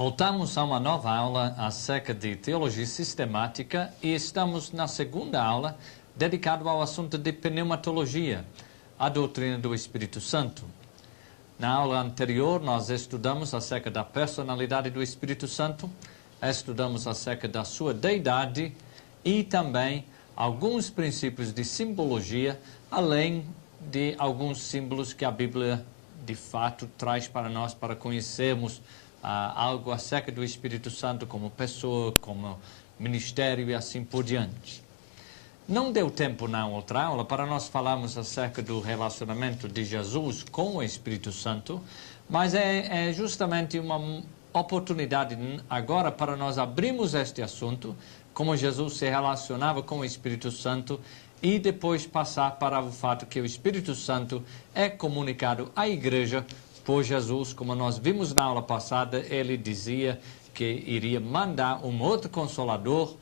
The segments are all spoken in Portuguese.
Voltamos a uma nova aula acerca de teologia sistemática e estamos na segunda aula dedicada ao assunto de pneumatologia, a doutrina do Espírito Santo. Na aula anterior nós estudamos acerca da personalidade do Espírito Santo, estudamos acerca da sua deidade e também alguns princípios de simbologia, além de alguns símbolos que a Bíblia de fato traz para nós para conhecermos algo acerca do Espírito Santo como pessoa, como ministério e assim por diante. Não deu tempo na outra aula para nós falarmos acerca do relacionamento de Jesus com o Espírito Santo, mas é justamente uma oportunidade agora para nós abrirmos este assunto, como Jesus se relacionava com o Espírito Santo, e depois passar para o fato que o Espírito Santo é comunicado à igreja por Jesus. Como nós vimos na aula passada, ele dizia que iria mandar um outro consolador,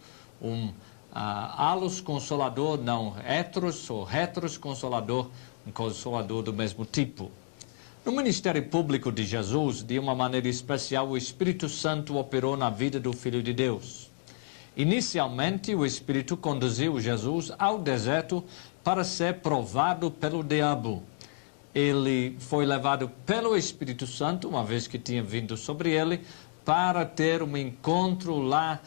allos consolador, não heteros ou heteros consolador, um consolador do mesmo tipo. No ministério público de Jesus, de uma maneira especial, o Espírito Santo operou na vida do Filho de Deus. Inicialmente, o Espírito conduziu Jesus ao deserto para ser provado pelo diabo. Ele foi levado pelo Espírito Santo, uma vez que tinha vindo sobre ele, para ter um encontro lá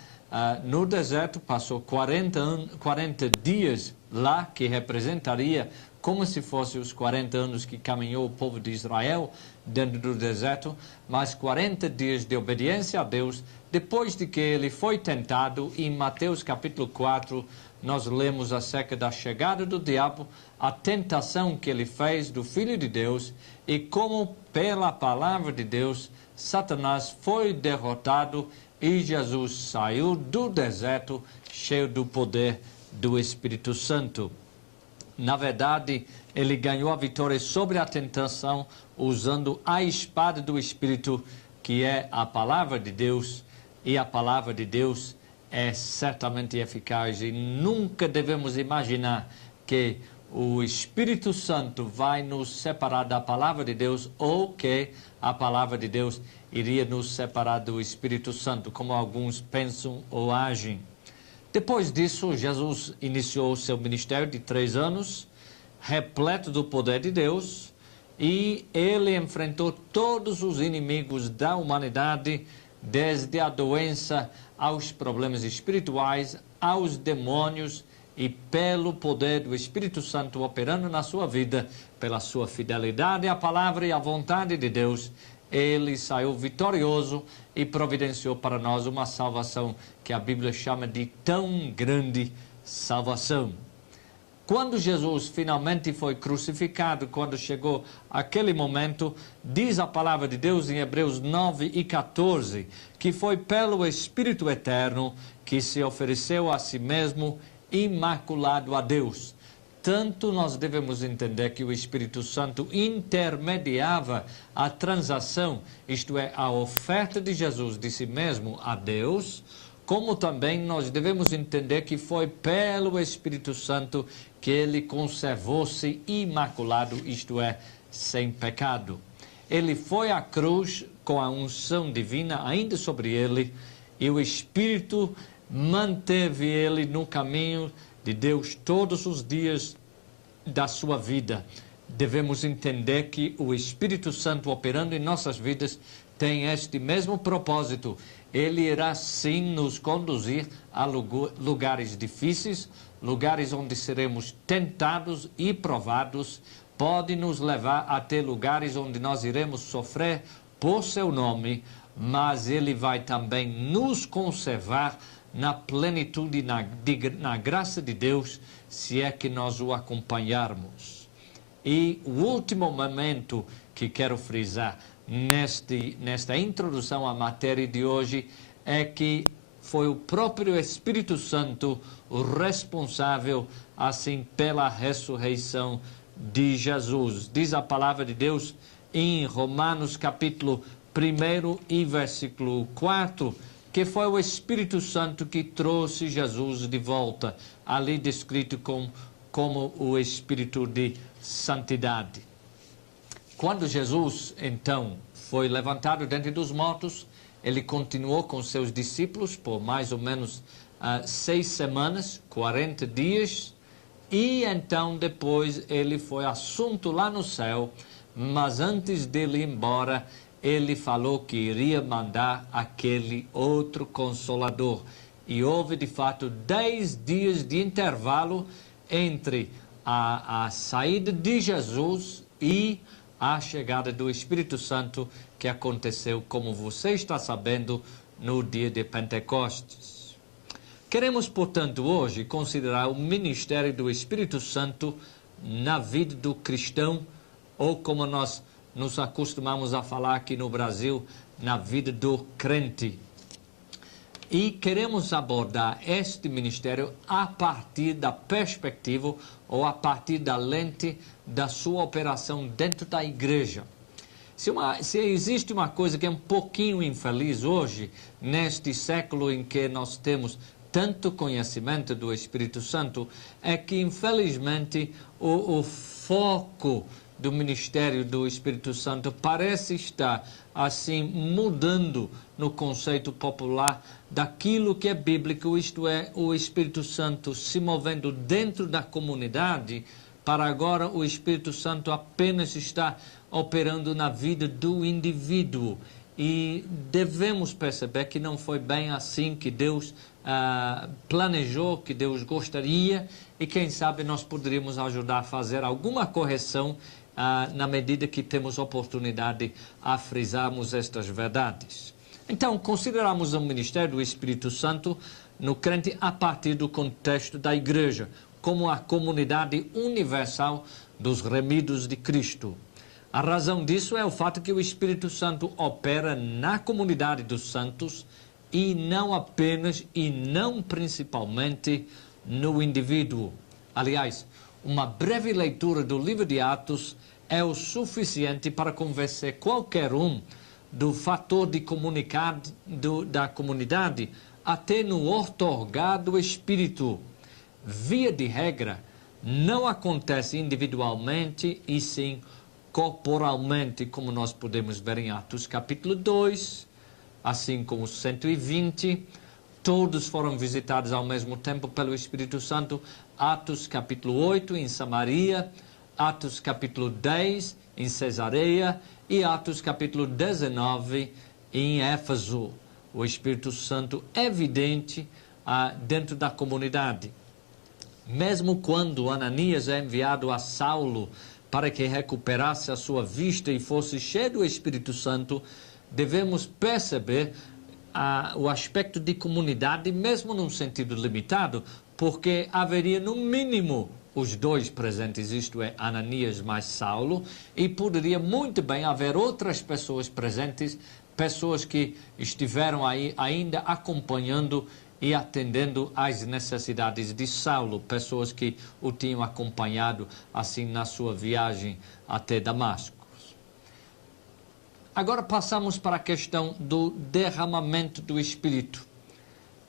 no deserto. Passou 40 dias lá, que representaria como se fosse os 40 anos que caminhou o povo de Israel dentro do deserto, mas 40 dias de obediência a Deus, depois de que ele foi tentado. Em Mateus capítulo 4, nós lemos acerca da chegada do diabo, a tentação que ele fez do Filho de Deus e como pela palavra de Deus Satanás foi derrotado e Jesus saiu do deserto cheio do poder do Espírito Santo. Na verdade, ele ganhou a vitória sobre a tentação usando a espada do Espírito, que é a palavra de Deus, e a palavra de Deus é certamente eficaz, e nunca devemos imaginar que o Espírito Santo vai nos separar da palavra de Deus ou que a palavra de Deus iria nos separar do Espírito Santo, como alguns pensam ou agem. Depois disso, Jesus iniciou o seu ministério de 3 anos, repleto do poder de Deus, e ele enfrentou todos os inimigos da humanidade, desde a doença aos problemas espirituais, aos demônios, e pelo poder do Espírito Santo operando na sua vida, pela sua fidelidade à palavra e à vontade de Deus, ele saiu vitorioso e providenciou para nós uma salvação que a Bíblia chama de tão grande salvação. Quando Jesus finalmente foi crucificado, quando chegou aquele momento, diz a palavra de Deus em Hebreus 9:14, que foi pelo Espírito Eterno que se ofereceu a si mesmo imaculado a Deus. Tanto nós devemos entender que o Espírito Santo intermediava a transação, isto é, a oferta de Jesus de si mesmo a Deus, como também nós devemos entender que foi pelo Espírito Santo que ele conservou-se imaculado, isto é, sem pecado. Ele foi à cruz com a unção divina ainda sobre ele, e o Espírito manteve ele no caminho de Deus todos os dias da sua vida. Devemos entender que o Espírito Santo operando em nossas vidas tem este mesmo propósito. Ele irá sim nos conduzir a lugares difíceis, lugares onde seremos tentados e provados. Pode nos levar até lugares onde nós iremos sofrer por seu nome, mas ele vai também nos conservar na plenitude, na graça de Deus, se é que nós o acompanharmos. E o último momento que quero frisar nesta introdução à matéria de hoje é que foi o próprio Espírito Santo o responsável, assim, pela ressurreição de Jesus. Diz a palavra de Deus em Romanos capítulo 1 e versículo 4, que foi o Espírito Santo que trouxe Jesus de volta, ali descrito como o Espírito de santidade. Quando Jesus, então, foi levantado dentre dos mortos. Ele continuou com seus discípulos por mais ou menos 6 semanas, 40 dias, e então depois ele foi assunto lá no céu, mas antes dele ir embora, ele falou que iria mandar aquele outro Consolador. E houve, de fato, 10 dias de intervalo entre a saída de Jesus e a chegada do Espírito Santo, que aconteceu, como você está sabendo, no dia de Pentecostes. Queremos, portanto, hoje considerar o ministério do Espírito Santo na vida do cristão, ou como nós nos acostumamos a falar aqui no Brasil, na vida do crente. E queremos abordar este ministério a partir da perspectiva ou a partir da lente da sua operação dentro da igreja. Se existe uma coisa que é um pouquinho infeliz hoje, neste século em que nós temos tanto conhecimento do Espírito Santo, é que, infelizmente, o foco do ministério do Espírito Santo parece estar, assim, mudando no conceito popular daquilo que é bíblico, isto é, o Espírito Santo se movendo dentro da comunidade, para agora o Espírito Santo apenas está operando na vida do indivíduo. E devemos perceber que não foi bem assim que Deus planejou, que Deus gostaria, e quem sabe nós poderíamos ajudar a fazer alguma correção na medida que temos oportunidade a frisarmos estas verdades. Então, consideramos o ministério do Espírito Santo no crente a partir do contexto da igreja, como a comunidade universal dos remidos de Cristo. A razão disso é o fato que o Espírito Santo opera na comunidade dos santos e não apenas e não principalmente no indivíduo. Aliás, uma breve leitura do livro de Atos é o suficiente para convencer qualquer um do fator de comunicar da comunidade até no outorgar do Espírito. Via de regra, não acontece individualmente e sim corporalmente, como nós podemos ver em Atos capítulo 2, assim como 120, todos foram visitados ao mesmo tempo pelo Espírito Santo. Atos capítulo 8 em Samaria, Atos capítulo 10 em Cesareia e Atos capítulo 19 em Éfeso. O Espírito Santo é evidente dentro da comunidade. Mesmo quando Ananias é enviado a Saulo para que recuperasse a sua vista e fosse cheio do Espírito Santo, devemos perceber o aspecto de comunidade, mesmo num sentido limitado, porque haveria no mínimo os dois presentes, isto é, Ananias mais Saulo, e poderia muito bem haver outras pessoas presentes, pessoas que estiveram aí ainda acompanhando e atendendo às necessidades de Saulo, pessoas que o tinham acompanhado assim na sua viagem até Damasco. Agora passamos para a questão do derramamento do Espírito.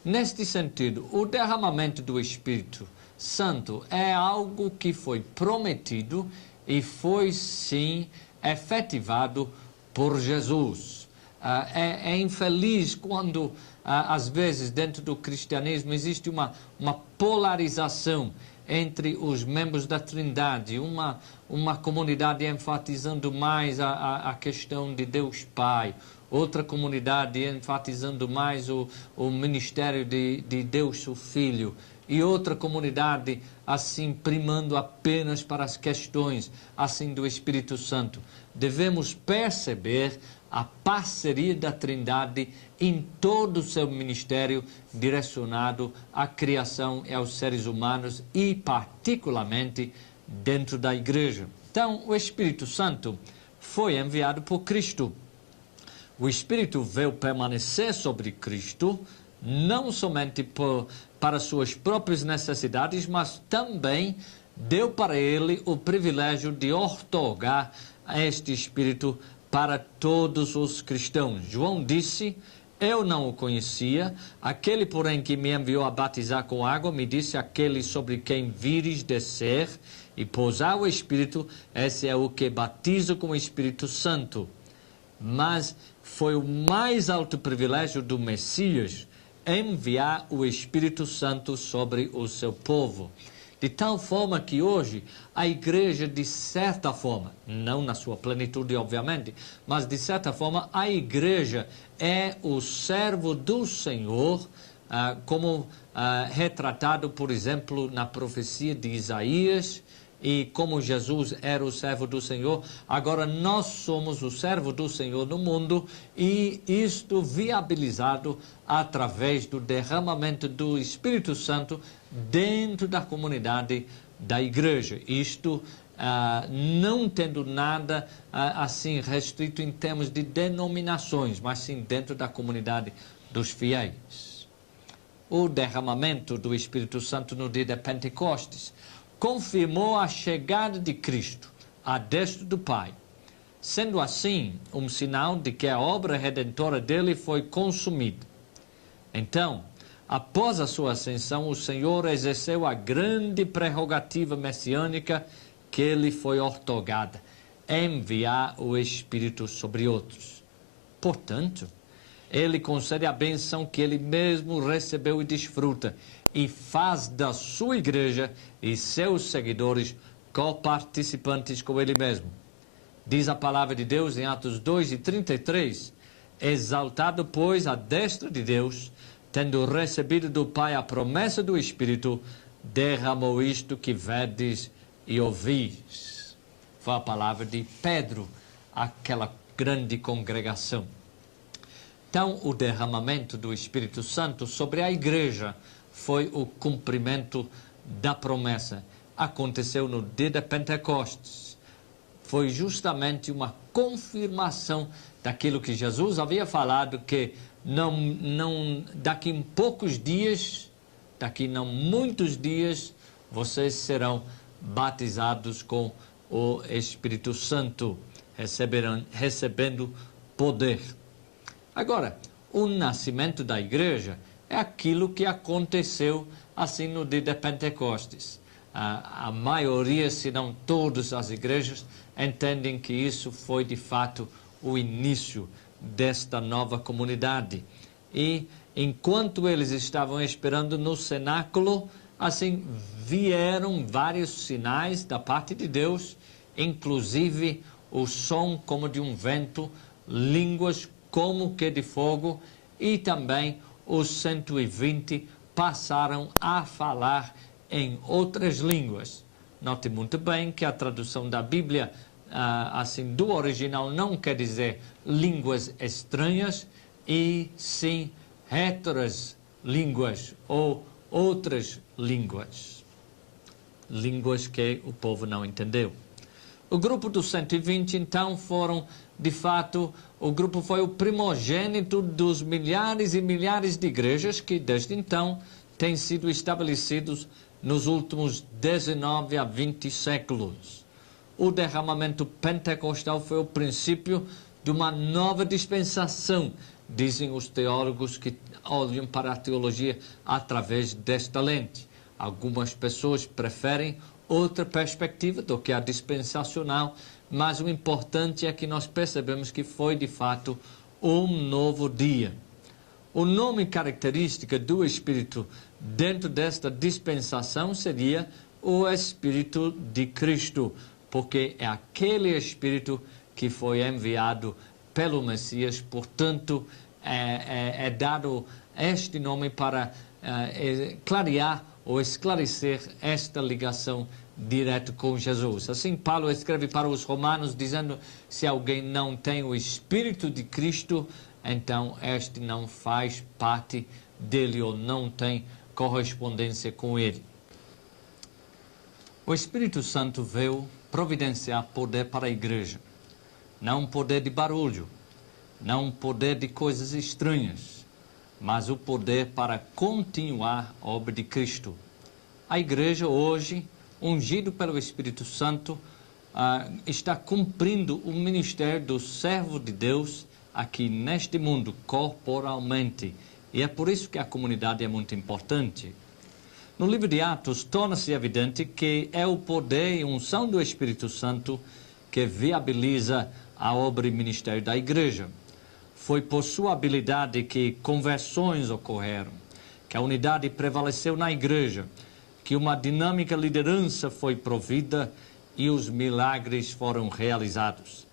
Neste sentido, o derramamento do Espírito Santo é algo que foi prometido e foi, sim, efetivado por Jesus. É infeliz quando, às vezes, dentro do cristianismo, existe uma polarização entre os membros da Trindade, uma comunidade enfatizando mais a questão de Deus Pai, outra comunidade enfatizando mais o ministério de Deus o Filho, e outra comunidade assim primando apenas para as questões assim do Espírito Santo. Devemos perceber a parceria da Trindade em todo o seu ministério direcionado à criação e aos seres humanos e particularmente dentro da igreja. Então, o Espírito Santo foi enviado por Cristo. O Espírito veio permanecer sobre Cristo, não somente para suas próprias necessidades, mas também deu para ele o privilégio de outorgar este Espírito para todos os cristãos. João disse: eu não o conhecia, aquele, porém, que me enviou a batizar com água, me disse: aquele sobre quem vires descer e pousar o Espírito, esse é o que batiza com o Espírito Santo. mas foi o mais alto privilégio do Messias enviar o Espírito Santo sobre o seu povo. De tal forma que hoje a igreja, de certa forma, não na sua plenitude, obviamente, mas de certa forma a igreja é o servo do Senhor, como retratado, por exemplo, na profecia de Isaías, e como Jesus era o servo do Senhor, agora nós somos o servo do Senhor no mundo, e isto viabilizado através do derramamento do Espírito Santo dentro da comunidade da igreja. Isto não tendo nada assim restrito em termos de denominações, mas sim dentro da comunidade dos fiéis. O derramamento do Espírito Santo no dia de Pentecostes confirmou a chegada de Cristo à destra do Pai, sendo assim um sinal de que a obra redentora dele foi consumida. Então, após a sua ascensão, o Senhor exerceu a grande prerrogativa messiânica que lhe foi outorgada, enviar o Espírito sobre outros. Portanto, ele concede a benção que ele mesmo recebeu e desfruta, e faz da sua igreja e seus seguidores coparticipantes com ele mesmo. Diz a palavra de Deus em Atos 2:33, exaltado, pois, à destra de Deus, tendo recebido do Pai a promessa do Espírito, derramou isto que vedes e ouvis. Foi a palavra de Pedro, aquela grande congregação. Então, o derramamento do Espírito Santo sobre a igreja foi o cumprimento da promessa. Aconteceu no dia de Pentecostes. Foi justamente uma confirmação daquilo que Jesus havia falado, que daqui em poucos dias, daqui não muitos dias, vocês serão batizados com o Espírito Santo, recebendo poder. Agora, o nascimento da igreja é aquilo que aconteceu assim no dia de Pentecostes. A maioria, se não todas as igrejas, entendem que isso foi de fato o início desta nova comunidade. E enquanto eles estavam esperando no cenáculo, assim vieram vários sinais da parte de Deus, inclusive o som como de um vento, línguas como que de fogo, e também os 120 passaram a falar em outras línguas. Note muito bem que a tradução da Bíblia, assim, do original, não quer dizer línguas estranhas, e sim heteras línguas ou outras línguas. Línguas que o povo não entendeu. O grupo dos 120, então, foram, de fato, o grupo foi o primogênito dos milhares e milhares de igrejas que, desde então, têm sido estabelecidos nos últimos 19 a 20 séculos. O derramamento pentecostal foi o princípio de uma nova dispensação, dizem os teólogos que olham para a teologia através desta lente. Algumas pessoas preferem outra perspectiva do que a dispensacional, mas o importante é que nós percebemos que foi, de fato, um novo dia. O nome característica do Espírito dentro desta dispensação seria o Espírito de Cristo, porque é aquele Espírito que foi enviado pelo Messias, portanto, é dado este nome para clarear ou esclarecer esta ligação direto com Jesus. Assim, Paulo escreve para os romanos dizendo: se alguém não tem o Espírito de Cristo, então este não faz parte dele ou não tem correspondência com ele. O Espírito Santo veio providenciar poder para a igreja. Não poder de barulho, não poder de coisas estranhas, mas o poder para continuar a obra de Cristo. A igreja hoje, ungido pelo Espírito Santo, está cumprindo o ministério do servo de Deus aqui neste mundo, corporalmente. E é por isso que a comunidade é muito importante. No livro de Atos, torna-se evidente que é o poder e unção do Espírito Santo que viabiliza a obra e ministério da igreja. Foi por sua habilidade que conversões ocorreram, que a unidade prevaleceu na igreja, que uma dinâmica liderança foi provida e os milagres foram realizados.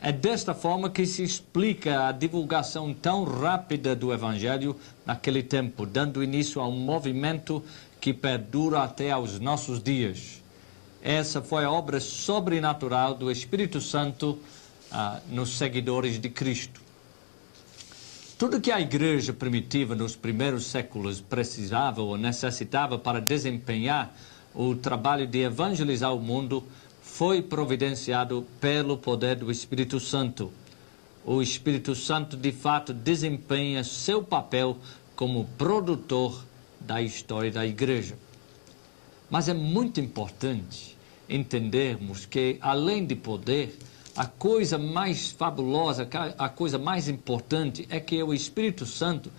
É desta forma que se explica a divulgação tão rápida do Evangelho naquele tempo, dando início a um movimento que perdura até aos nossos dias. Essa foi a obra sobrenatural do Espírito Santo nos seguidores de Cristo. Tudo que a igreja primitiva nos primeiros séculos precisava ou necessitava para desempenhar o trabalho de evangelizar o mundo foi providenciado pelo poder do Espírito Santo. O Espírito Santo, de fato, desempenha seu papel como produtor da história da igreja. Mas é muito importante entendermos que, além de poder, a coisa mais fabulosa, a coisa mais importante é que o Espírito Santo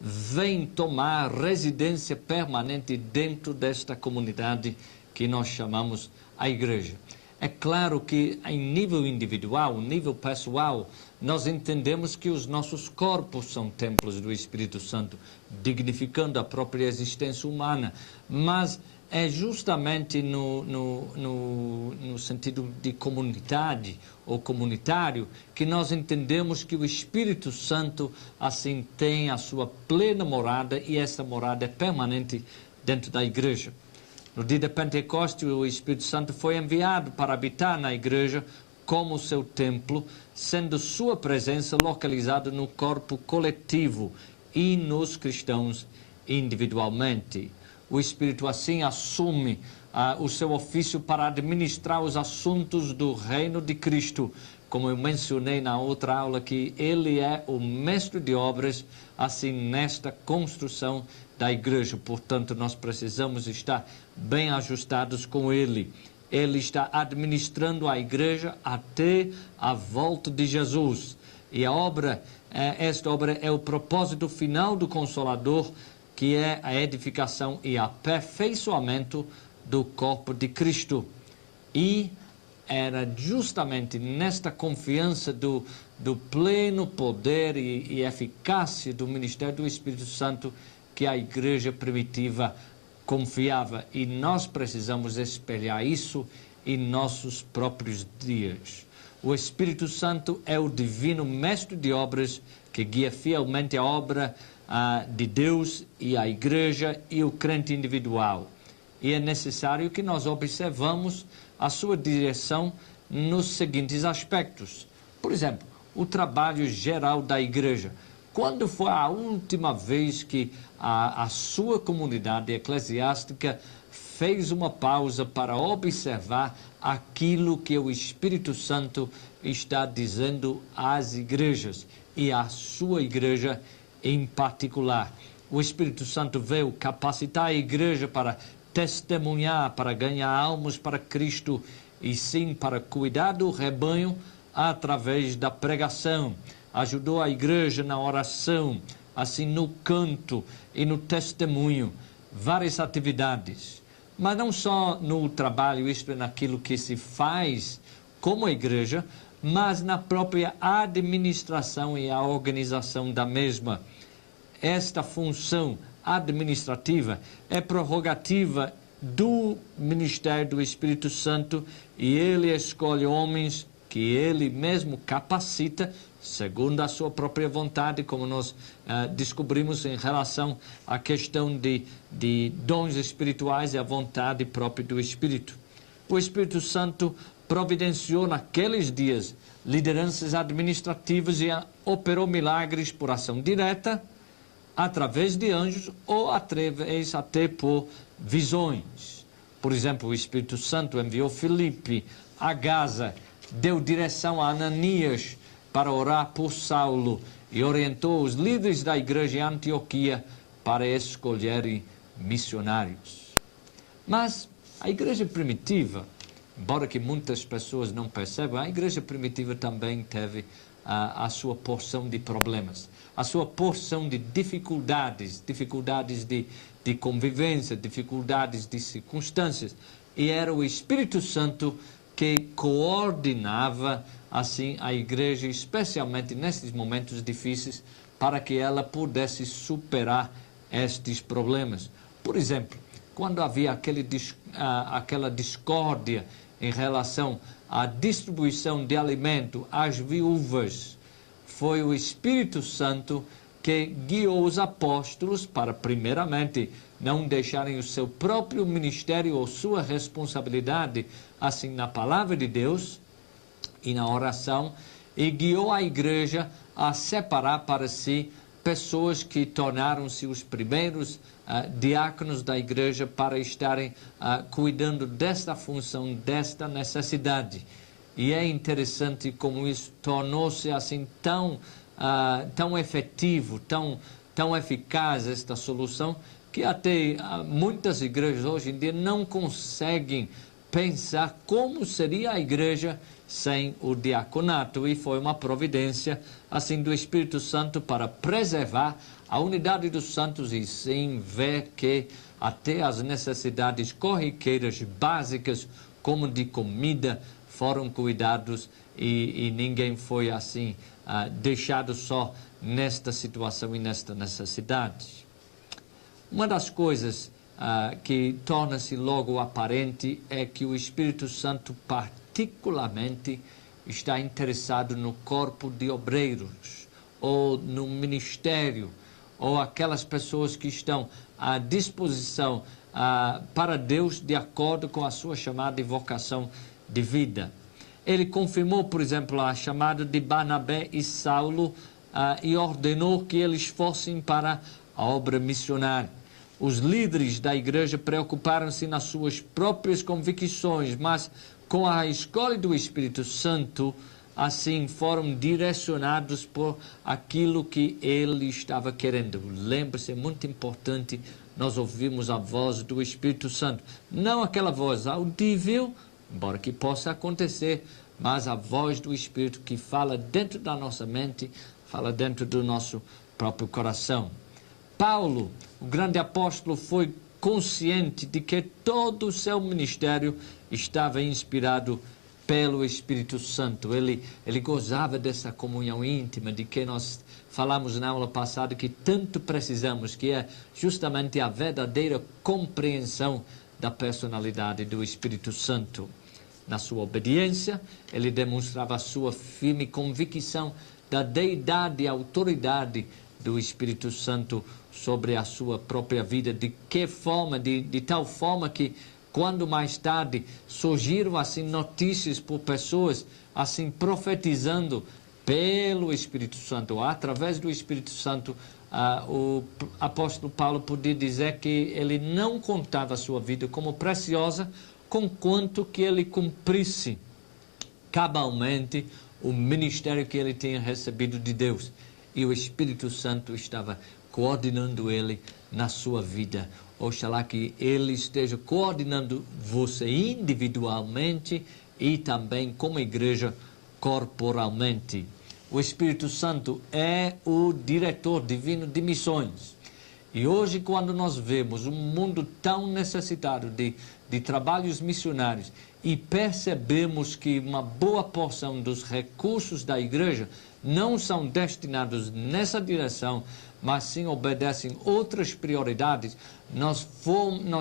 vem tomar residência permanente dentro desta comunidade que nós chamamos a igreja. É claro que, em nível individual, nível pessoal, nós entendemos que os nossos corpos são templos do Espírito Santo, dignificando a própria existência humana. Mas é justamente no sentido de comunidade ou comunitário que nós entendemos que o Espírito Santo, assim, tem a sua plena morada e essa morada é permanente dentro da igreja. No dia de Pentecostes, o Espírito Santo foi enviado para habitar na igreja como seu templo, sendo sua presença localizada no corpo coletivo e nos cristãos individualmente. O Espírito assim assume o seu ofício para administrar os assuntos do reino de Cristo. Como eu mencionei na outra aula, que ele é o mestre de obras, assim, nesta construção da igreja. Portanto, nós precisamos estar bem ajustados com ele. Ele está administrando a igreja até a volta de Jesus. E esta obra é o propósito final do Consolador, que é a edificação e aperfeiçoamento do corpo de Cristo. E era justamente nesta confiança do pleno poder e eficácia do ministério do Espírito Santo que a igreja primitiva confiava. E nós precisamos espelhar isso em nossos próprios dias. O Espírito Santo é o divino mestre de obras que guia fielmente a obra de Deus e a igreja e o crente individual. E é necessário que nós observamos a sua direção nos seguintes aspectos. Por exemplo, o trabalho geral da igreja. Quando foi a última vez que a sua comunidade eclesiástica fez uma pausa para observar aquilo que o Espírito Santo está dizendo às igrejas e à sua igreja em particular? O Espírito Santo veio capacitar a igreja para testemunhar, para ganhar almas para Cristo e sim para cuidar do rebanho através da pregação. Ajudou a igreja na oração, assim no canto e no testemunho, várias atividades. Mas não só no trabalho, isto é, naquilo que se faz como igreja, mas na própria administração e a organização da mesma. Esta função administrativa é prerrogativa do ministério do Espírito Santo e ele escolhe homens que ele mesmo capacita segundo a sua própria vontade, como nós descobrimos em relação à questão de dons espirituais e a vontade própria do Espírito. O Espírito Santo providenciou naqueles dias lideranças administrativas e operou milagres por ação direta, através de anjos ou através até por visões. Por exemplo, o Espírito Santo enviou Filipe a Gaza, deu direção a Ananias para orar por Saulo e orientou os líderes da igreja em Antioquia para escolherem missionários. Mas a igreja primitiva, embora que muitas pessoas não percebam, a igreja primitiva também teve a sua porção de problemas, a sua porção de dificuldades de convivência, dificuldades de circunstâncias. E era o Espírito Santo que coordenava assim, a igreja, especialmente nesses momentos difíceis, para que ela pudesse superar estes problemas. Por exemplo, quando havia aquela discórdia em relação à distribuição de alimento às viúvas, foi o Espírito Santo que guiou os apóstolos para, primeiramente, não deixarem o seu próprio ministério ou sua responsabilidade, assim, na palavra de Deus e na oração, e guiou a igreja a separar para si pessoas que tornaram-se os primeiros diáconos da igreja para estarem cuidando desta função, desta necessidade. E é interessante como isso tornou-se assim tão efetivo, tão eficaz esta solução, que até muitas igrejas hoje em dia não conseguem pensar como seria a igreja sem o diaconato, e foi uma providência assim do Espírito Santo para preservar a unidade dos santos e sim ver que até as necessidades corriqueiras básicas, como de comida, foram cuidados e ninguém foi assim deixado só nesta situação e nesta necessidade. Uma das coisas que torna-se logo aparente é que o Espírito Santo particularmente está interessado no corpo de obreiros, ou no ministério, ou aquelas pessoas que estão à disposição para Deus de acordo com a sua chamada e vocação de vida. Ele confirmou, por exemplo, a chamada de Barnabé e Saulo e ordenou que eles fossem para a obra missionária. Os líderes da igreja preocuparam-se nas suas próprias convicções, mas com a escolha do Espírito Santo, assim foram direcionados por aquilo que ele estava querendo. Lembre-se, é muito importante nós ouvirmos a voz do Espírito Santo. Não aquela voz audível, embora que possa acontecer, mas a voz do Espírito que fala dentro da nossa mente, fala dentro do nosso próprio coração. Paulo, o grande apóstolo, foi consciente de que todo o seu ministério estava inspirado pelo Espírito Santo. Ele gozava dessa comunhão íntima de que nós falamos na aula passada que tanto precisamos, que é justamente a verdadeira compreensão da personalidade do Espírito Santo. Na sua obediência, ele demonstrava a sua firme convicção da deidade e autoridade do Espírito Santo sobre a sua própria vida, de tal forma que quando mais tarde surgiram assim notícias por pessoas assim profetizando pelo Espírito Santo, através do Espírito Santo, o apóstolo Paulo podia dizer que ele não contava a sua vida como preciosa, conquanto que ele cumprisse cabalmente o ministério que ele tinha recebido de Deus. E o Espírito Santo estava coordenando ele na sua vida. Oxalá que ele esteja coordenando você individualmente e também como igreja corporalmente. O Espírito Santo é o diretor divino de missões. E hoje, quando nós vemos um mundo tão necessitado de trabalhos missionários e percebemos que uma boa porção dos recursos da igreja não são destinados nessa direção, mas sim obedecem outras prioridades, nós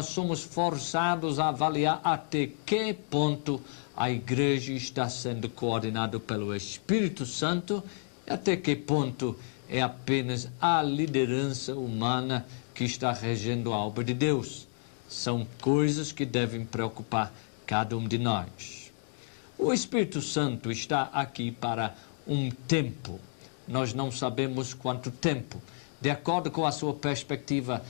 somos forçados a avaliar até que ponto a igreja está sendo coordenada pelo Espírito Santo e até que ponto é apenas a liderança humana que está regendo a obra de Deus. São coisas que devem preocupar cada um de nós. O Espírito Santo está aqui para um tempo. Nós não sabemos quanto tempo. De acordo com a sua perspectiva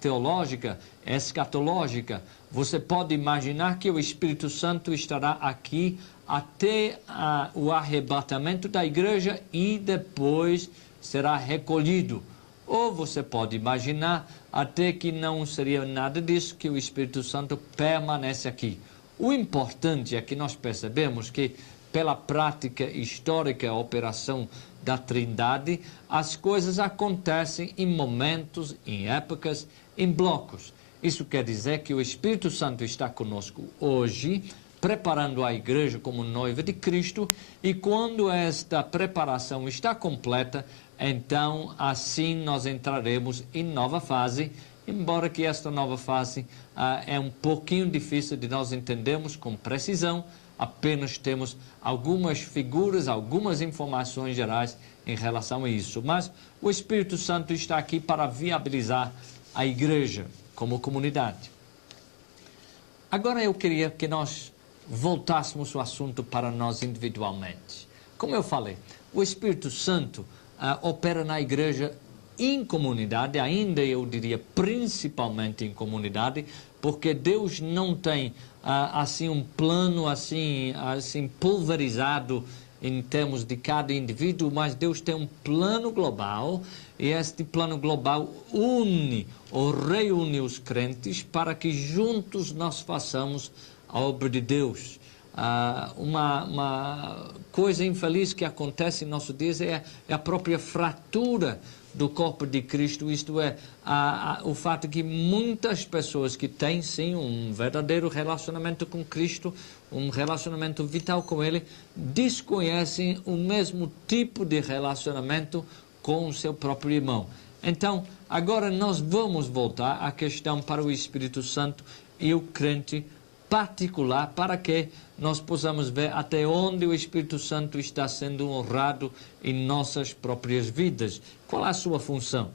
teológica, escatológica, você pode imaginar que o Espírito Santo estará aqui até o arrebatamento da igreja e depois será recolhido. Ou você pode imaginar até que não seria nada disso, que o Espírito Santo permanece aqui. O importante é que nós percebemos que, pela prática histórica, a operação da Trindade, as coisas acontecem em momentos, em épocas, em blocos. Isso quer dizer que o Espírito Santo está conosco hoje, preparando a igreja como noiva de Cristo, e quando esta preparação está completa, então assim nós entraremos em nova fase, embora que esta nova fase é um pouquinho difícil de nós entendermos com precisão, apenas temos algumas figuras, algumas informações gerais em relação a isso. Mas o Espírito Santo está aqui para viabilizar a igreja como comunidade. Agora eu queria que nós voltássemos o assunto para nós individualmente. Como eu falei, o Espírito Santo opera na igreja em comunidade, ainda eu diria principalmente em comunidade, porque Deus não tem assim um plano assim pulverizado em termos de cada indivíduo, mas Deus tem um plano global, e este plano global une ou reúne os crentes para que juntos nós façamos a obra de Deus. Uma coisa infeliz que acontece em nossos dias é a própria fratura do corpo de Cristo, isto é, o fato que muitas pessoas que têm sim um verdadeiro relacionamento com Cristo, um relacionamento vital com Ele, desconhecem o mesmo tipo de relacionamento com o seu próprio irmão. Então, agora nós vamos voltar à questão para o Espírito Santo e o crente particular, para que nós possamos ver até onde o Espírito Santo está sendo honrado em nossas próprias vidas. Qual é a sua função?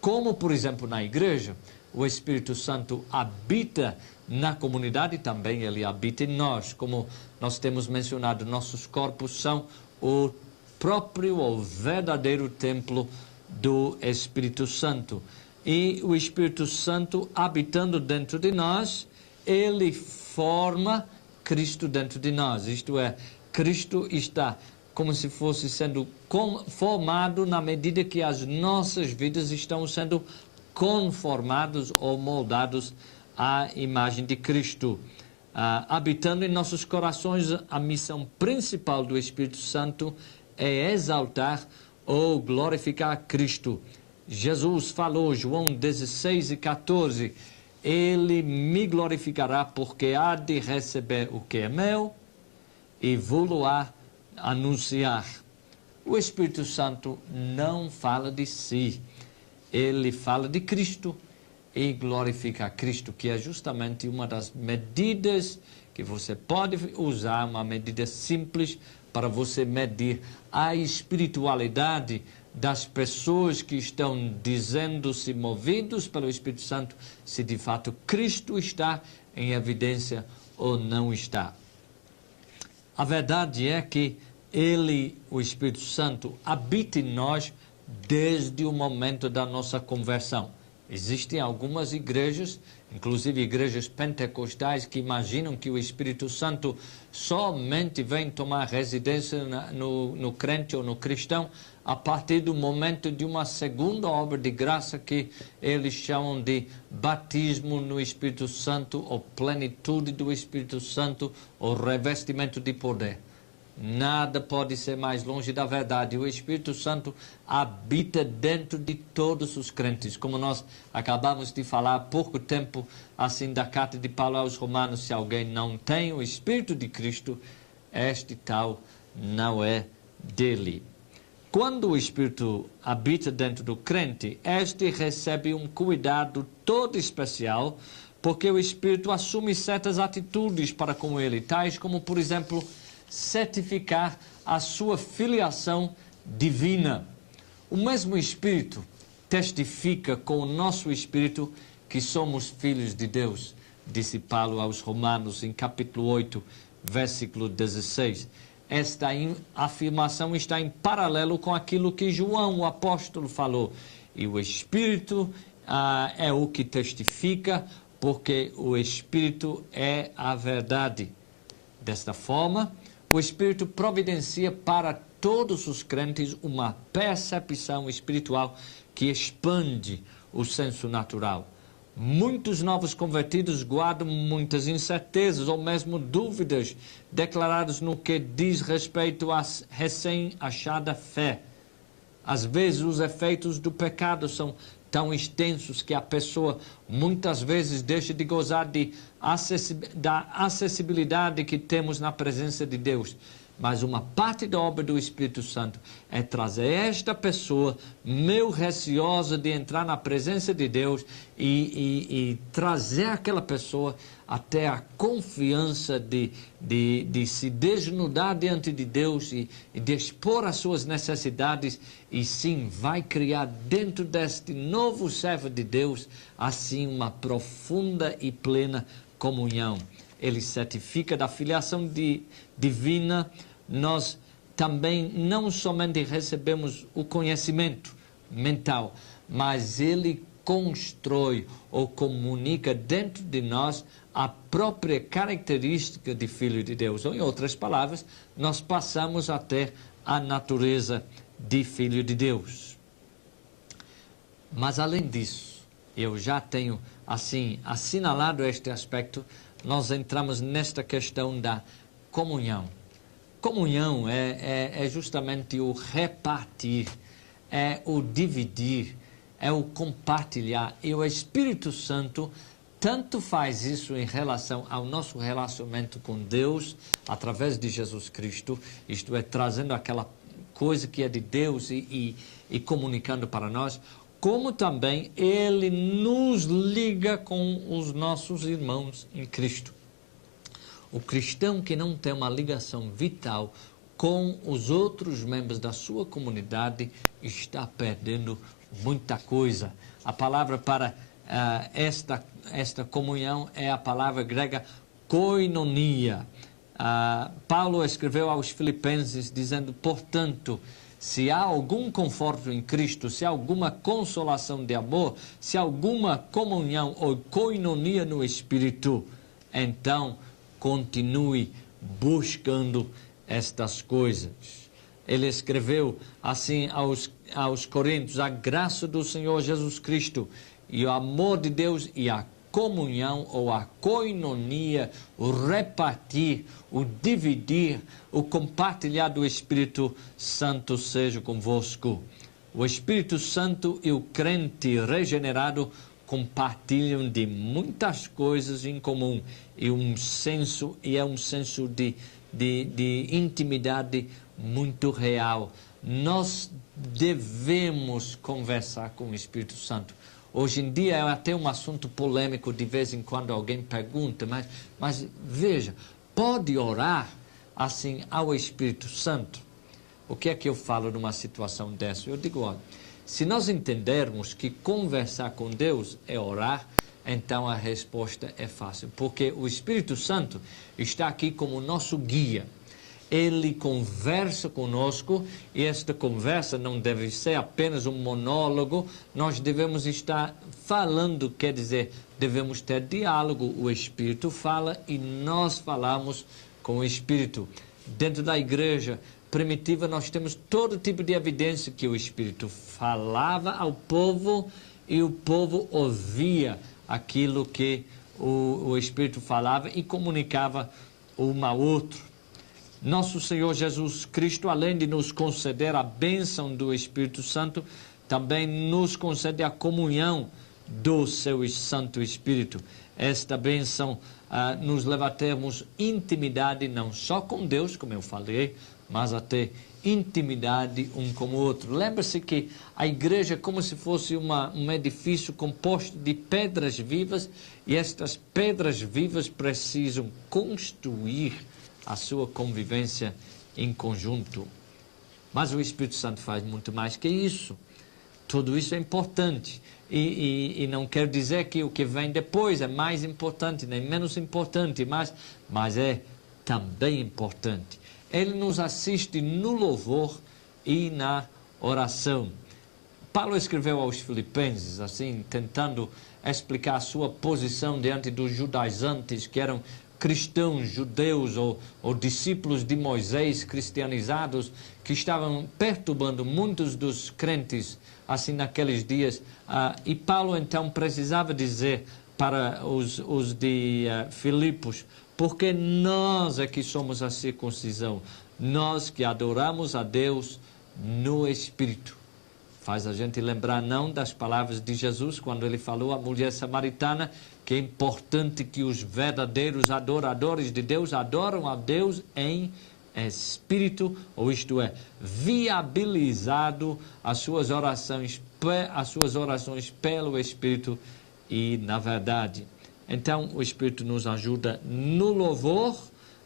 Como, por exemplo, na igreja, o Espírito Santo habita na comunidade, também ele habita em nós. Como nós temos mencionado, nossos corpos são o próprio ou verdadeiro templo do Espírito Santo. E o Espírito Santo habitando dentro de nós, ele forma Cristo dentro de nós. Isto é, Cristo está como se fosse sendo formado na medida que as nossas vidas estão sendo conformados ou moldados à imagem de Cristo. Habitando em nossos corações, a missão principal do Espírito Santo é exaltar ou glorificar Cristo. Jesus falou, João 16:14, Ele me glorificará porque há de receber o que é meu e vou-lo-á anunciar. O Espírito Santo não fala de si, ele fala de Cristo e glorifica Cristo, que é justamente uma das medidas que você pode usar, uma medida simples para você medir a espiritualidade das pessoas que estão dizendo-se movidos pelo Espírito Santo, se de fato Cristo está em evidência ou não está. A verdade é que ele, o Espírito Santo, habita em nós desde o momento da nossa conversão. Existem algumas igrejas, inclusive igrejas pentecostais, que imaginam que o Espírito Santo somente vem tomar residência no crente ou no cristão a partir do momento de uma segunda obra de graça que eles chamam de batismo no Espírito Santo, ou plenitude do Espírito Santo, ou revestimento de poder. Nada pode ser mais longe da verdade. O Espírito Santo habita dentro de todos os crentes. Como nós acabamos de falar há pouco tempo, assim, da carta de Paulo aos Romanos, se alguém não tem o Espírito de Cristo, este tal não é dele. Quando o Espírito habita dentro do crente, este recebe um cuidado todo especial, porque o Espírito assume certas atitudes para com ele, tais como, por exemplo, certificar a sua filiação divina. O mesmo Espírito testifica com o nosso Espírito que somos filhos de Deus, disse Paulo aos Romanos em capítulo 8, versículo 16. Esta afirmação está em paralelo com aquilo que João, o apóstolo, falou. E o Espírito é o que testifica, porque o Espírito é a verdade. Desta forma, o Espírito providencia para todos os crentes uma percepção espiritual que expande o senso natural. Muitos novos convertidos guardam muitas incertezas ou mesmo dúvidas declaradas no que diz respeito à recém-achada fé. Às vezes, os efeitos do pecado são tão extensos que a pessoa muitas vezes deixa de gozar da acessibilidade que temos na presença de Deus. Mas uma parte da obra do Espírito Santo é trazer esta pessoa, meio receosa de entrar na presença de Deus, e trazer aquela pessoa até a confiança de se desnudar diante de Deus e de expor as suas necessidades, e sim vai criar dentro deste novo servo de Deus, assim, uma profunda e plena comunhão. Ele certifica da filiação divina. Nós também não somente recebemos o conhecimento mental, mas ele constrói ou comunica dentro de nós a própria característica de Filho de Deus. Ou, em outras palavras, nós passamos a ter a natureza de Filho de Deus. Mas, além disso, eu já tenho, assim, assinalado este aspecto. Nós entramos nesta questão da comunhão. Comunhão é justamente o repartir, é o dividir, é o compartilhar. E o Espírito Santo tanto faz isso em relação ao nosso relacionamento com Deus, através de Jesus Cristo, isto é, trazendo aquela coisa que é de Deus e comunicando para nós, como também ele nos liga com os nossos irmãos em Cristo. O cristão que não tem uma ligação vital com os outros membros da sua comunidade está perdendo muita coisa. A palavra para esta comunhão é a palavra grega koinonia. Paulo escreveu aos Filipenses dizendo, portanto, se há algum conforto em Cristo, se há alguma consolação de amor, se há alguma comunhão ou koinonia no Espírito, então continue buscando estas coisas. Ele escreveu assim aos Coríntios, a graça do Senhor Jesus Cristo e o amor de Deus e a comunhão ou a koinonia, o repartir, o dividir, o compartilhar do Espírito Santo seja convosco. O Espírito Santo e o crente regenerado compartilham de muitas coisas em comum e é um senso de intimidade muito real. Nós devemos conversar com o Espírito Santo. Hoje em dia é até um assunto polêmico, de vez em quando alguém pergunta, mas veja, pode orar assim ao Espírito Santo? O que é que eu falo numa situação dessa? Eu digo, olha, se nós entendermos que conversar com Deus é orar, então a resposta é fácil, porque o Espírito Santo está aqui como nosso guia. Ele conversa conosco e esta conversa não deve ser apenas um monólogo, nós devemos estar falando, quer dizer, devemos ter diálogo. O Espírito fala e nós falamos com o Espírito. Dentro da igreja primitiva nós temos todo tipo de evidência que o Espírito falava ao povo e o povo ouvia aquilo que o Espírito falava e comunicava um ao outro. Nosso Senhor Jesus Cristo, além de nos conceder a bênção do Espírito Santo, também nos concede a comunhão do seu Santo Espírito. Esta bênção nos leva a termos intimidade não só com Deus, como eu falei, mas a ter intimidade um com o outro. Lembra-se que a igreja é como se fosse um edifício composto de pedras vivas, e estas pedras vivas precisam construir a sua convivência em conjunto. Mas o Espírito Santo faz muito mais que isso. Tudo isso é importante. E não quer dizer que o que vem depois é mais importante, nem menos importante, mas é também importante. Ele nos assiste no louvor e na oração. Paulo escreveu aos Filipenses, assim, tentando explicar a sua posição diante dos judaizantes, que eram cristãos, judeus ou discípulos de Moisés cristianizados, que estavam perturbando muitos dos crentes assim naqueles dias. E Paulo então precisava dizer para os de Filipos, porque nós é que somos a circuncisão, nós que adoramos a Deus no Espírito. Faz a gente lembrar não das palavras de Jesus, quando ele falou à mulher samaritana, que é importante que os verdadeiros adoradores de Deus adoram a Deus em espírito, ou isto é, viabilizado as suas orações pelo Espírito e na verdade. Então, o Espírito nos ajuda no louvor,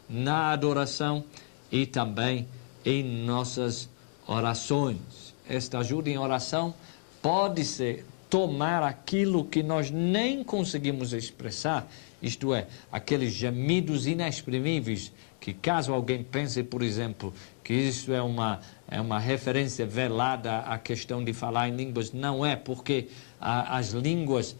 na adoração e também em nossas orações. Esta ajuda em oração pode ser tomar aquilo que nós nem conseguimos expressar, isto é, aqueles gemidos inexprimíveis, que caso alguém pense, por exemplo, que isso é uma referência velada à questão de falar em línguas, não é, porque as línguas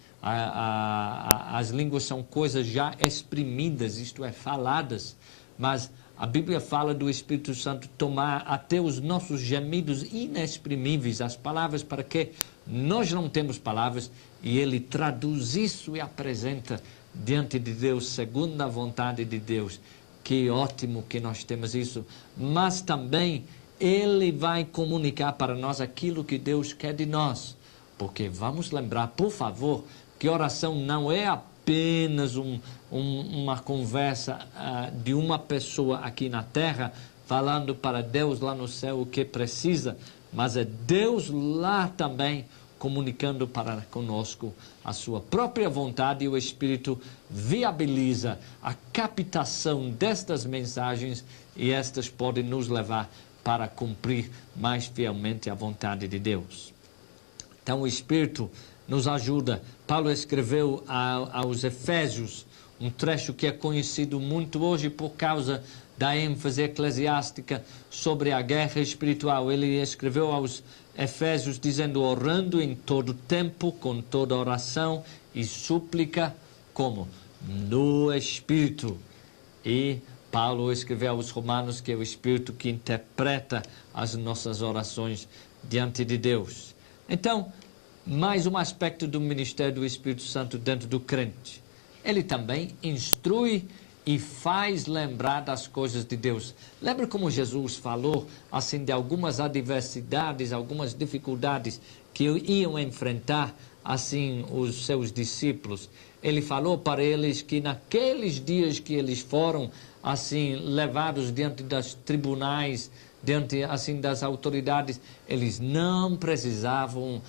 são coisas já exprimidas, isto é, faladas, mas a Bíblia fala do Espírito Santo tomar até os nossos gemidos inexprimíveis, as palavras, para que nós não temos palavras, e Ele traduz isso e apresenta diante de Deus, segundo a vontade de Deus. Que ótimo que nós temos isso, mas também Ele vai comunicar para nós aquilo que Deus quer de nós, porque vamos lembrar, por favor, que oração não é apenas uma conversa de uma pessoa aqui na terra, falando para Deus lá no céu o que precisa, mas é Deus lá também comunicando para conosco a sua própria vontade, e o Espírito viabiliza a captação destas mensagens, e estas podem nos levar para cumprir mais fielmente a vontade de Deus. Então o Espírito nos ajuda. Paulo escreveu aos Efésios um trecho que é conhecido muito hoje por causa da ênfase eclesiástica sobre a guerra espiritual. Ele escreveu aos Efésios dizendo: orando em todo tempo, com toda oração e súplica, como? No Espírito. E Paulo escreveu aos Romanos que é o Espírito que interpreta as nossas orações diante de Deus. Então, mais um aspecto do ministério do Espírito Santo dentro do crente. Ele também instrui e faz lembrar das coisas de Deus. Lembra como Jesus falou assim de algumas adversidades, algumas dificuldades que iam enfrentar assim os seus discípulos? Ele falou para eles que naqueles dias que eles foram assim levados diante dos tribunais, diante assim das autoridades, eles não precisavam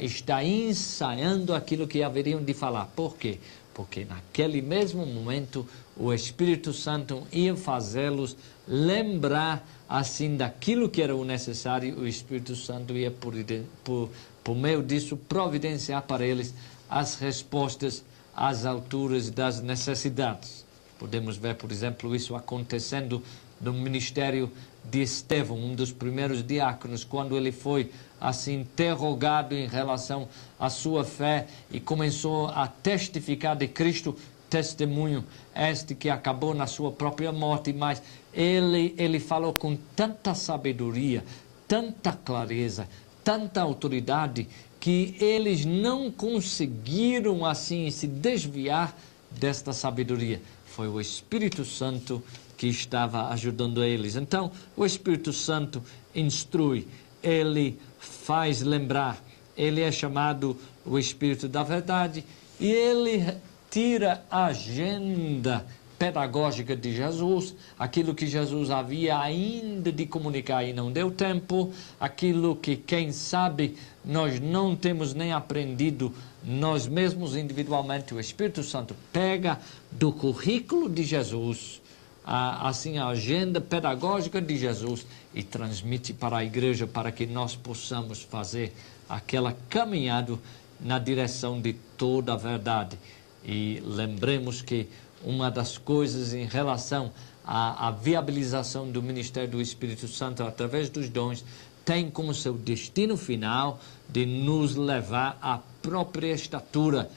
estar ensaiando aquilo que haveriam de falar. Por quê? Porque naquele mesmo momento o Espírito Santo ia fazê-los lembrar assim daquilo que era o necessário. O Espírito Santo ia por meio disso providenciar para eles as respostas às alturas das necessidades. Podemos ver, por exemplo, isso acontecendo no ministério de Estevão, um dos primeiros diáconos, quando ele foi assim interrogado em relação à sua fé e começou a testificar de Cristo, testemunho este que acabou na sua própria morte, mas ele falou com tanta sabedoria, tanta clareza, tanta autoridade, que eles não conseguiram assim se desviar desta sabedoria. Foi o Espírito Santo que estava ajudando eles. Então, o Espírito Santo instrui, ele faz lembrar, ele é chamado o Espírito da Verdade, e ele tira a agenda pedagógica de Jesus, aquilo que Jesus havia ainda de comunicar e não deu tempo, aquilo que, quem sabe, nós não temos nem aprendido nós mesmos individualmente. O Espírito Santo pega do currículo de Jesus, assim a agenda pedagógica de Jesus, e transmite para a igreja para que nós possamos fazer aquela caminhada na direção de toda a verdade. E lembremos que uma das coisas em relação à viabilização do ministério do Espírito Santo através dos dons tem como seu destino final de nos levar à própria estatura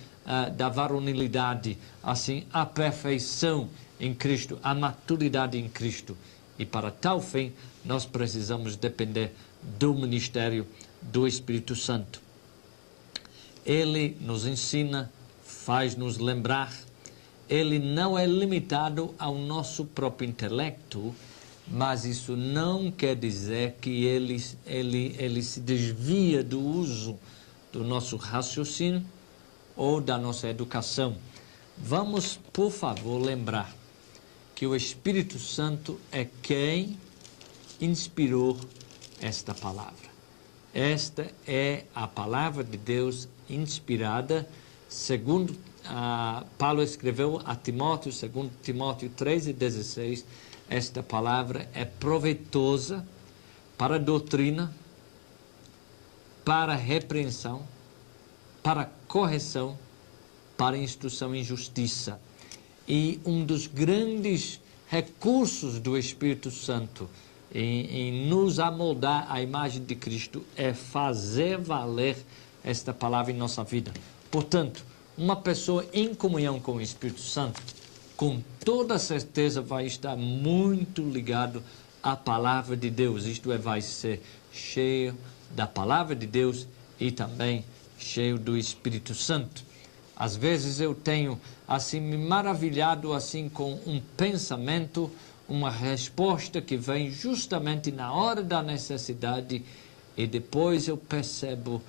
da varonilidade, assim, à perfeição em Cristo, à maturidade em Cristo. E para tal fim, nós precisamos depender do ministério do Espírito Santo. Ele nos ensina, faz-nos lembrar. Ele não é limitado ao nosso próprio intelecto, mas isso não quer dizer que ele se desvia do uso do nosso raciocínio ou da nossa educação. Vamos, por favor, lembrar que o Espírito Santo é quem inspirou esta palavra. Esta é a palavra de Deus inspirada, segundo Paulo escreveu a Timóteo, segundo Timóteo 3:16, esta palavra é proveitosa para a doutrina, para a repreensão, para a correção, para a instrução em justiça. E um dos grandes recursos do Espírito Santo em nos amoldar à imagem de Cristo é fazer valer esta palavra em nossa vida. Portanto, uma pessoa em comunhão com o Espírito Santo, com toda certeza vai estar muito ligado à palavra de Deus. Isto é, vai ser cheio da palavra de Deus e também cheio do Espírito Santo. Às vezes eu tenho assim me maravilhado assim com um pensamento, uma resposta que vem justamente na hora da necessidade e depois eu percebo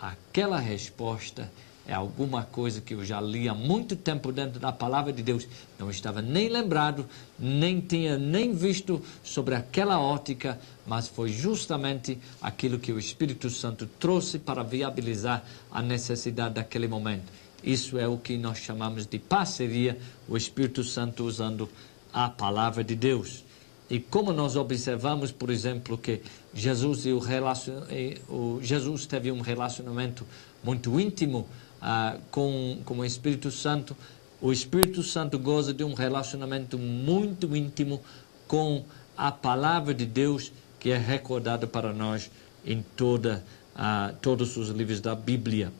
aquela resposta é alguma coisa que eu já li há muito tempo dentro da palavra de Deus. Não estava nem lembrado, nem tinha nem visto sobre aquela ótica, mas foi justamente aquilo que o Espírito Santo trouxe para viabilizar a necessidade daquele momento. Isso é o que nós chamamos de parceria, o Espírito Santo usando a palavra de Deus. E como nós observamos, por exemplo, que Jesus teve um relacionamento muito íntimo com o Espírito Santo, o Espírito Santo goza de um relacionamento muito íntimo com a palavra de Deus, que é recordada para nós em todos os livros da Bíblia.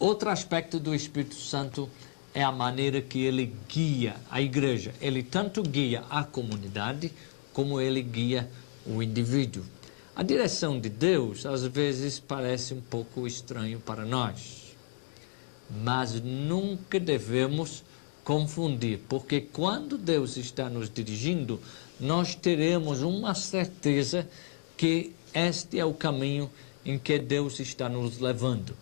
Outro aspecto do Espírito Santo é a maneira que ele guia a igreja. Ele tanto guia a comunidade, como ele guia o indivíduo. A direção de Deus, às vezes, parece um pouco estranho para nós. Mas nunca devemos confundir, porque quando Deus está nos dirigindo, nós teremos uma certeza que este é o caminho em que Deus está nos levando.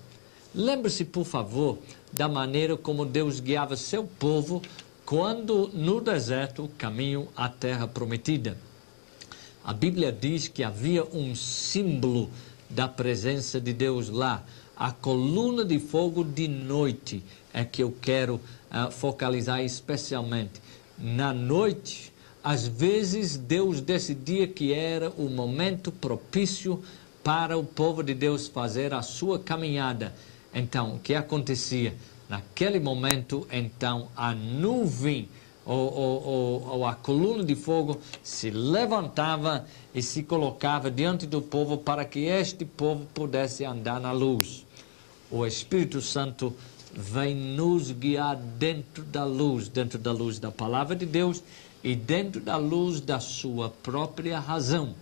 Lembre-se, por favor, da maneira como Deus guiava seu povo quando no deserto caminho à terra prometida. A Bíblia diz que havia um símbolo da presença de Deus lá. A coluna de fogo de noite é que eu quero focalizar especialmente. Na noite, às vezes Deus decidia que era o momento propício para o povo de Deus fazer a sua caminhada. Então, o que acontecia? Naquele momento, então, a nuvem ou a coluna de fogo se levantava e se colocava diante do povo para que este povo pudesse andar na luz. O Espírito Santo vem nos guiar dentro da luz da palavra de Deus e dentro da luz da sua própria razão.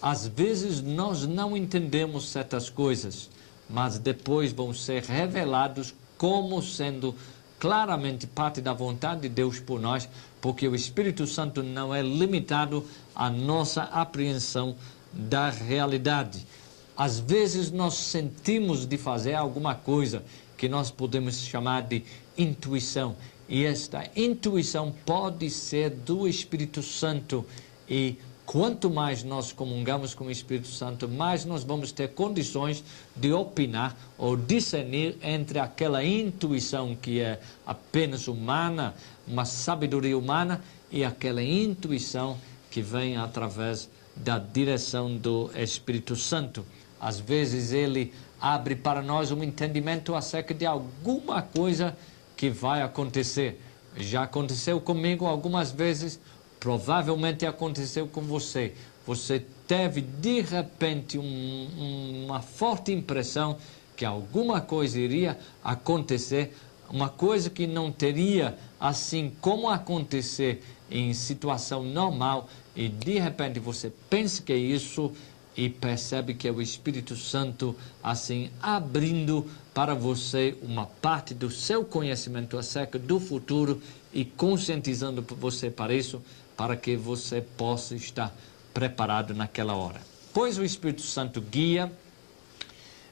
Às vezes nós não entendemos certas coisas, mas depois vão ser revelados como sendo claramente parte da vontade de Deus por nós, porque o Espírito Santo não é limitado à nossa apreensão da realidade. Às vezes nós sentimos de fazer alguma coisa que nós podemos chamar de intuição, e esta intuição pode ser do Espírito Santo, e quanto mais nós comungamos com o Espírito Santo, mais nós vamos ter condições de opinar ou discernir entre aquela intuição que é apenas humana, uma sabedoria humana, e aquela intuição que vem através da direção do Espírito Santo. Às vezes ele abre para nós um entendimento acerca de alguma coisa que vai acontecer. Já aconteceu comigo algumas vezes. Provavelmente aconteceu com você. Você teve, de repente, uma forte impressão que alguma coisa iria acontecer, uma coisa que não teria, assim como acontecer em situação normal, e de repente você pensa que é isso e percebe que é o Espírito Santo, assim, abrindo para você uma parte do seu conhecimento acerca do futuro e conscientizando você para isso. para que você possa estar preparado naquela hora. Pois o Espírito Santo guia,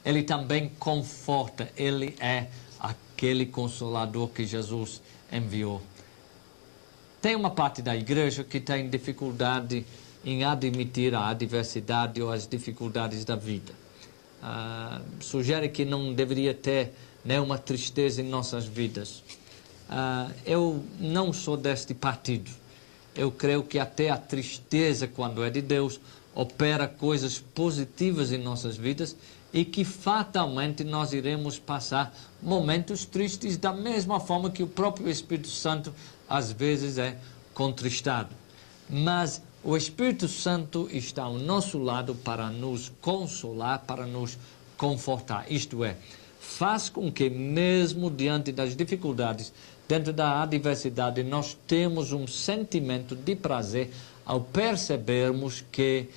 ele também conforta, ele é aquele consolador que Jesus enviou. Tem uma parte da igreja que tem dificuldade em admitir a adversidade ou as dificuldades da vida. Sugere que não deveria ter nenhuma tristeza em nossas vidas. Eu não sou deste partido. Eu creio que até a tristeza, quando é de Deus, opera coisas positivas em nossas vidas e que fatalmente nós iremos passar momentos tristes da mesma forma que o próprio Espírito Santo às vezes é contristado. Mas o Espírito Santo está ao nosso lado para nos consolar, para nos confortar. Isto é, faz com que mesmo diante das dificuldades, dentro da adversidade, nós temos um sentimento de prazer ao percebermos que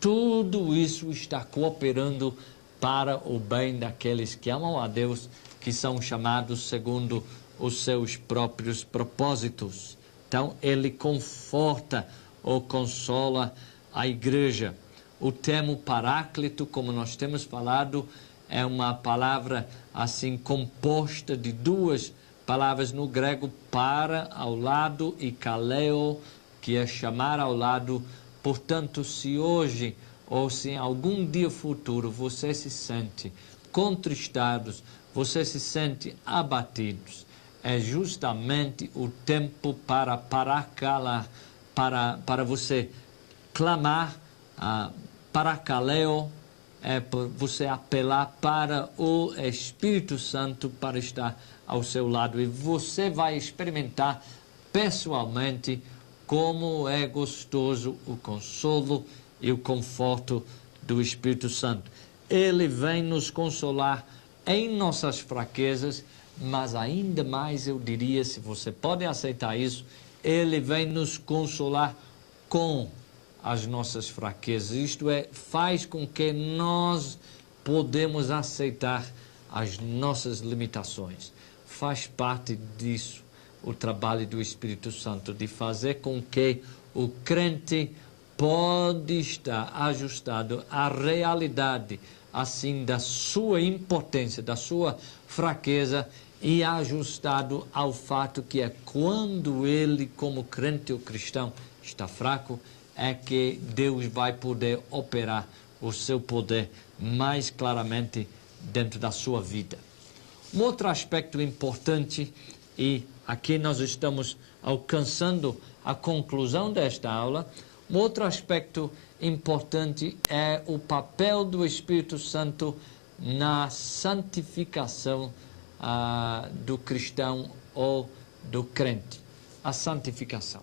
tudo isso está cooperando para o bem daqueles que amam a Deus, que são chamados segundo os seus próprios propósitos. Então, ele conforta ou consola a igreja. O termo paráclito, como nós temos falado, é uma palavra assim composta de duas palavras no grego, para, ao lado, e kaleo, que é chamar ao lado. Portanto, se hoje ou se em algum dia futuro você se sente contristados, você se sente abatidos, é justamente o tempo para paracalar, para você clamar, parakaleo, é você apelar para o Espírito Santo para estar ao seu lado. E você vai experimentar pessoalmente como é gostoso o consolo e o conforto do Espírito Santo. Ele vem nos consolar em nossas fraquezas, mas ainda mais eu diria, se você pode aceitar isso, ele vem nos consolar com as nossas fraquezas. Isto é, faz com que nós podemos aceitar as nossas limitações. Faz parte disso o trabalho do Espírito Santo, de fazer com que o crente pode estar ajustado à realidade, assim, da sua impotência, da sua fraqueza, e ajustado ao fato que é quando ele, como crente ou cristão, está fraco, é que Deus vai poder operar o seu poder mais claramente dentro da sua vida. Um outro aspecto importante, e aqui nós estamos alcançando a conclusão desta aula, um outro aspecto importante é o papel do Espírito Santo na santificação do cristão ou do crente. A santificação.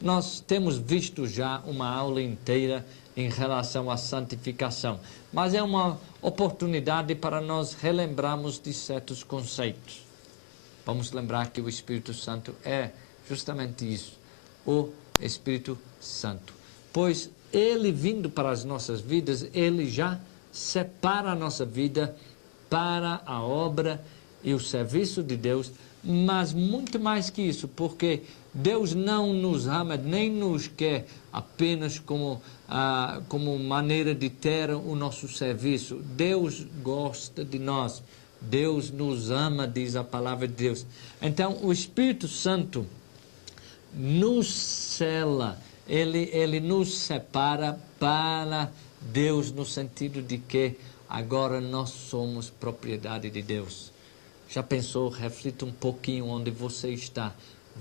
Nós temos visto já uma aula inteira em relação à santificação, mas é uma oportunidade para nós relembrarmos de certos conceitos. Vamos lembrar que o Espírito Santo é justamente isso, o Espírito Santo. Pois ele vindo para as nossas vidas, ele já separa a nossa vida para a obra e o serviço de Deus, mas muito mais que isso, porque Deus não nos ama, nem nos quer apenas como maneira de ter o nosso serviço. Deus gosta de nós, Deus nos ama, diz a palavra de Deus. Então, o Espírito Santo nos sela, ele nos separa para Deus, no sentido de que agora nós somos propriedade de Deus. Já pensou? Reflita um pouquinho onde você está.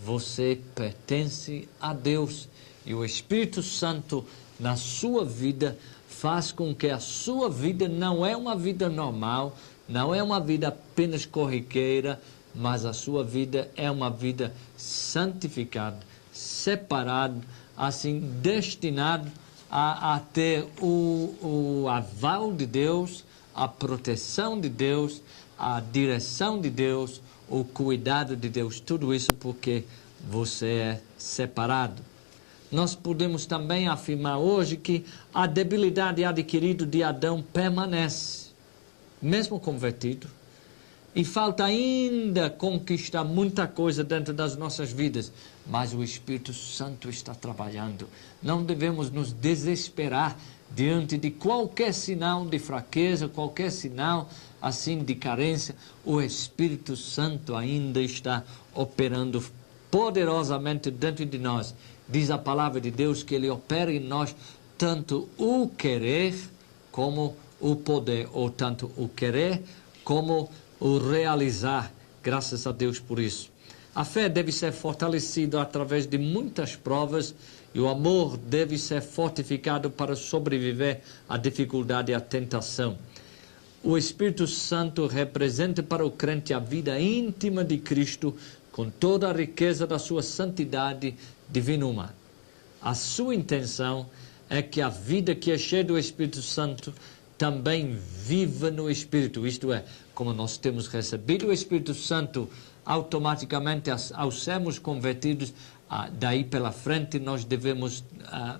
Você pertence a Deus e o Espírito Santo na sua vida faz com que a sua vida não é uma vida normal, não é uma vida apenas corriqueira, mas a sua vida é uma vida santificada, separada, assim, destinada a ter o aval de Deus, a proteção de Deus, a direção de Deus, o cuidado de Deus, tudo isso porque você é separado. Nós podemos também afirmar hoje que a debilidade adquirida de Adão permanece, mesmo convertido, E falta ainda conquistar muita coisa dentro das nossas vidas. Mas o Espírito Santo está trabalhando. Não devemos nos desesperar diante de qualquer sinal de fraqueza, qualquer sinal assim de carência. O Espírito Santo ainda está operando poderosamente dentro de nós. Diz a palavra de Deus que Ele opera em nós tanto o querer como o poder, ou tanto o querer como o realizar. Graças a Deus por isso. A fé deve ser fortalecida através de muitas provas e o amor deve ser fortificado para sobreviver à dificuldade e à tentação. O Espírito Santo representa para o crente a vida íntima de Cristo com toda a riqueza da sua santidade divina. A sua intenção é que a vida que é cheia do Espírito Santo também viva no Espírito. Isto é, como nós temos recebido o Espírito Santo automaticamente ao sermos convertidos, daí pela frente nós devemos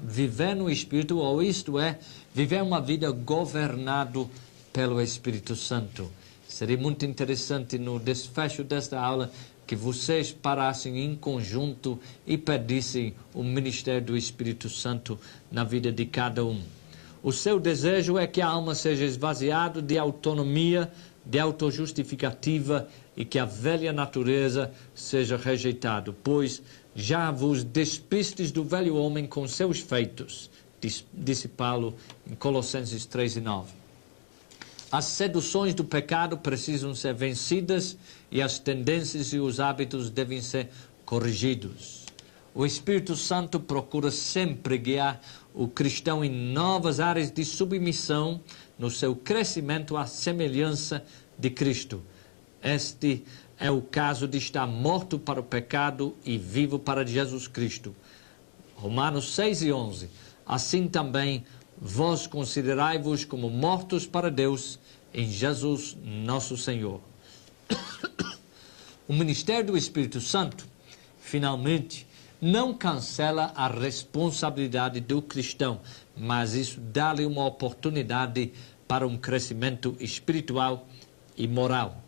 viver no Espírito, ou isto é, viver uma vida governado pelo Espírito Santo. Seria muito interessante no desfecho desta aula que vocês parassem em conjunto e pedissem o ministério do Espírito Santo na vida de cada um. O seu desejo é que a alma seja esvaziada de autonomia, de autojustificativa e que a velha natureza seja rejeitada, pois já vos despistes do velho homem com seus feitos, disse Paulo em Colossenses 3:9. As seduções do pecado precisam ser vencidas e as tendências e os hábitos devem ser corrigidos. O Espírito Santo procura sempre guiar o cristão em novas áreas de submissão no seu crescimento à semelhança de Cristo. Este é o caso de estar morto para o pecado e vivo para Jesus Cristo. Romanos 6:11. Assim também vós considerai-vos como mortos para Deus em Jesus nosso Senhor. O ministério do Espírito Santo, finalmente, não cancela a responsabilidade do cristão, mas isso dá-lhe uma oportunidade para um crescimento espiritual e moral.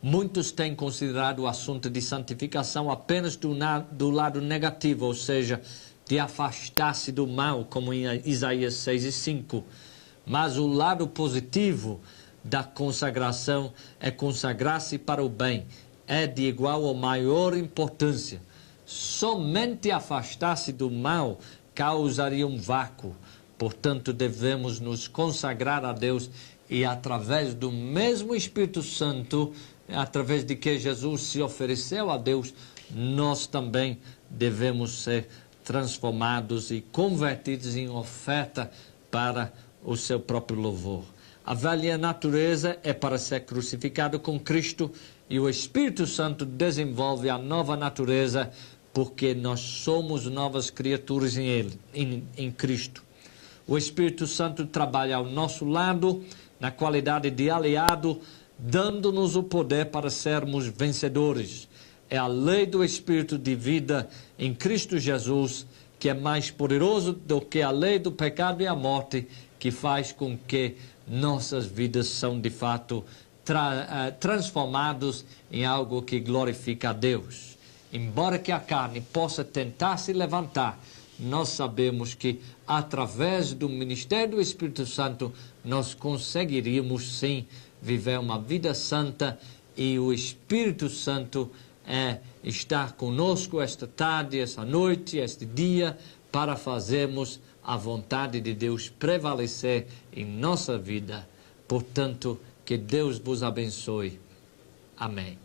Muitos têm considerado o assunto de santificação apenas do lado negativo, ou seja, de afastar-se do mal, como em Isaías 6:5. Mas o lado positivo da consagração é consagrar-se para o bem. É de igual ou maior importância. Somente afastar-se do mal causaria um vácuo. Portanto, devemos nos consagrar a Deus e através do mesmo Espírito Santo, através de que Jesus se ofereceu a Deus, nós também devemos ser transformados e convertidos em oferta para o seu próprio louvor. A velha natureza é para ser crucificado com Cristo e o Espírito Santo desenvolve a nova natureza porque nós somos novas criaturas em Ele, em Cristo. O Espírito Santo trabalha ao nosso lado na qualidade de aliado, dando-nos o poder para sermos vencedores. É a lei do Espírito de vida em Cristo Jesus que é mais poderoso do que a lei do pecado e a morte, que faz com que nossas vidas são de fato transformados em algo que glorifica a Deus. Embora que a carne possa tentar se levantar, nós sabemos que através do ministério do Espírito Santo nós conseguiríamos sim viver uma vida santa e o Espírito Santo está conosco esta tarde, esta noite, este dia, para fazermos a vontade de Deus prevalecer em nossa vida. Portanto, que Deus vos abençoe. Amém.